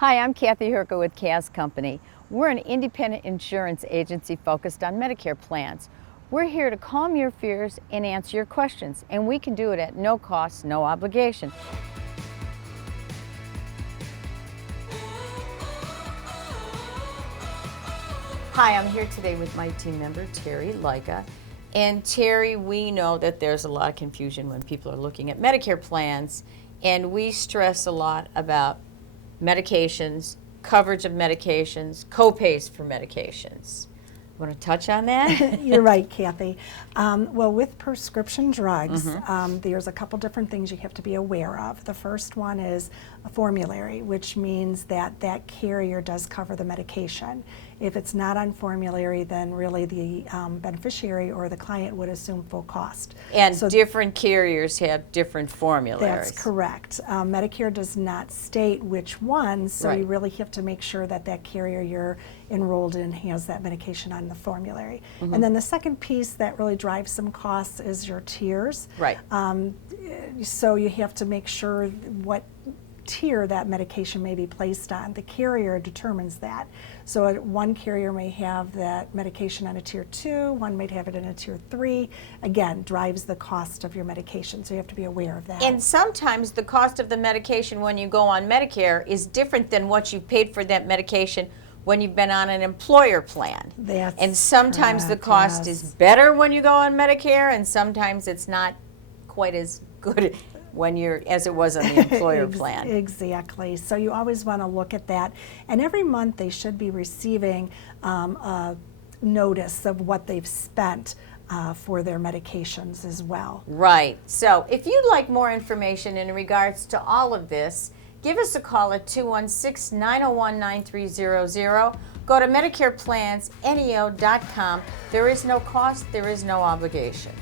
Hi, I'm Kathy Hirko with KAZ Company. We're an independent insurance agency focused on Medicare plans. We're here to calm your fears and answer your questions, and we can do it at no cost, no obligation. Hi, I'm here today with my team member, Terri, Lika. And Terri, we know that there's a lot of confusion when people are looking at Medicare plans, and we stress a lot about medications, coverage of medications, co-pays for medications. Want to touch on that? You're right, Kathy. Well, with prescription drugs, there's a couple different things you have to be aware of. The first one is a formulary, which means that that carrier does cover the medication. If it's not on formulary, then really the beneficiary or the client would assume full cost. And so different carriers have different formularies. That's correct. Medicare does not state which one, so you really have to make sure that that carrier you're enrolled in has that medication on the formulary. And then the second piece that really drives some costs is your tiers. Right. So you have to make sure what tier that medication may be placed on. The carrier determines that. So one carrier may have that medication on a tier 2, one might have it in a tier 3. Again, drives the cost of your medication, so you have to be aware of that. And sometimes the cost of the medication when you go on Medicare is different than what you paid for that medication when you've been on an employer plan. And sometimes the cost is better when you go on Medicare, and sometimes it's not quite as good when you're as it was on the employer plan. Exactly. So you always want to look at that. And every month they should be receiving a notice of what they've spent for their medications as well. Right. So if you'd like more information in regards to all of this, give us a call at 216-901-9300. Go to MedicarePlansNEO.com. There is no cost, there is no obligation.